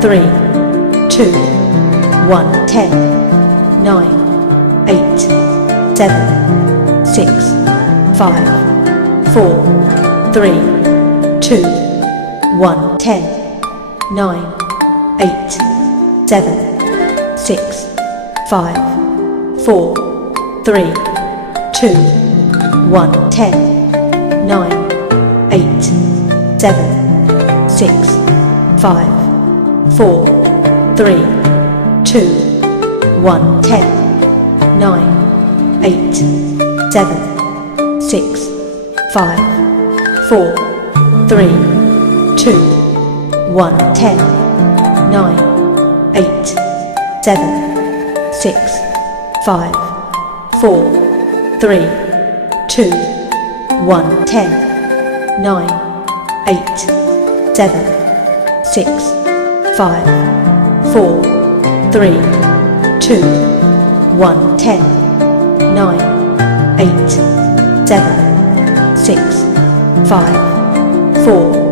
3, 2, 1, 10, 9, 8, 7, 6, 5, 4, 3, 2, 1, 10, 9, 8, 7, 6, 5, 4, 3, 2, 1, 10, 9, 8, 7, 6, 5, 4, 3, 2, 1, 10, 9, 8, 7, 6, 5, 4, 3, 2, 1, 10, 9, 8, 7, 6, 5, 4, 3, 2, 1, 10, 9, 8, 7, 6, 5, 4, 3, 2, 1, 10, 9, 8, 7, 6, 5, 4,